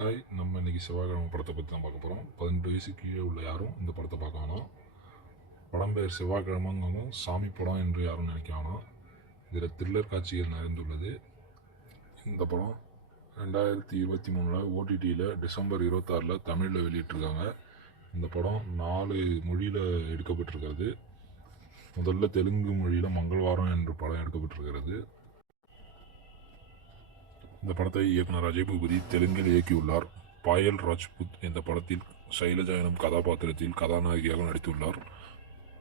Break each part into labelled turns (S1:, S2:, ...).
S1: Hi நம்ம இன்னைக்கு செவ்வாய்க்கிழமை படத்தை பற்றி தான் பார்க்க போகிறோம் பதினெட்டு வயசு கீழே உள்ள யாரும் இந்த படத்தை பார்க்க வேணாம். படம் பெயர் செவ்வாய்க்கிழமைங்கவும் சாமி படம் என்று யாரும் நினைக்க வேணாம். இதில் த்ரில்லர் காட்சிகள் நிறைந்துள்ளது. இந்த படம் ரெண்டாயிரத்தி இருபத்தி மூணில் ஓடிடியில் டிசம்பர் இருபத்தாறில் தமிழில் வெளியிட்டிருக்காங்க. இந்த படம் நாலு மொழியில் எடுக்கப்பட்டிருக்கிறது. முதல்ல தெலுங்கு மொழியில் மங்கள்வாரம் என்ற படம் எடுக்கப்பட்டிருக்கிறது. இந்த படத்தை இயக்குனர் அஜய் பூபதி தெலுங்கில் இயக்கியுள்ளார். பாயல் ராஜ்புத் இந்த படத்தில் சைலஜா எனும் கதாபாத்திரத்தில் கதாநாயகியாக நடித்துள்ளார்.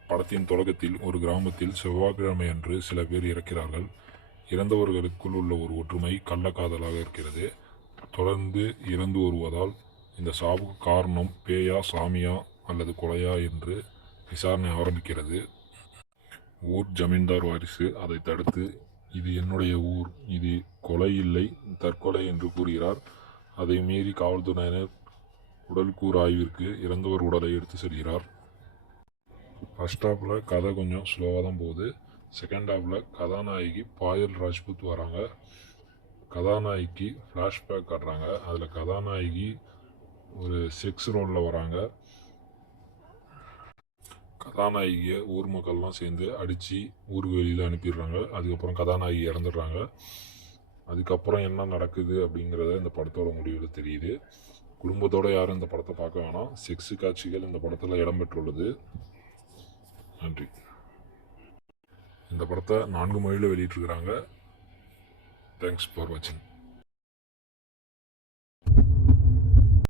S1: படத்தின் தொடக்கத்தில் ஒரு கிராமத்தில் செவ்வாய்க்கிழமை அன்று சில பேர் இறக்கிறார்கள். இறந்தவர்களுக்குள் உள்ள ஒரு ஒற்றுமை கள்ளக்காதலாக இருக்கிறது. தொடர்ந்து இறந்து வருவதால் இந்த சாவுக்கு காரணம் பேயா சாமியா அல்லது கொலையா என்று விசாரணை ஆரம்பிக்கிறது. ஊர் ஜமீன்தார் வாரிசு அதை தடுத்து இது என்னுடைய ஊர். இது கொலை இல்லை. தற்கொலை என்று கூறுகிறார். அதை மீறி காவல்துறையினர் உடல்கூறு ஆய்விற்கு இறந்தவர் உடலை எடுத்து செல்கிறார். ஃபஸ்ட் ஹாஃபில் கதை கொஞ்சம் ஸ்லோவாக தான் போகுது. செகண்ட் ஹாஃபில் கதாநாயகி பாயல் ராஜ்புத் வராங்க. கதாநாயகிக்கு ஃப்ளாஷ்பேக் காட்டுறாங்க. அதில் கதாநாயகி ஒரு செக்ஸ் ரோலில் வராங்க. கதாநாயகியை ஊர் மக்கள்லாம் சேர்ந்து அடித்து ஊருக்கு வெளியில் அனுப்பிடுறாங்க. அதுக்கப்புறம் கதாநாயகி இறந்துடுறாங்க. அதுக்கப்புறம் என்ன நடக்குது அப்படிங்கிறத இந்த படத்தோட முடிவில் தெரியுது. குடும்பத்தோட யாரும் இந்த படத்தை பார்க்க வேணாம். செக்ஸு காட்சிகள் இந்த படத்தில் இடம்பெற்றுள்ளது நன்றி. இந்த படத்தை நான்கு மொழியில் வெளியிட்டிருக்கிறாங்க. தேங்க்ஸ் ஃபார் வாட்சிங்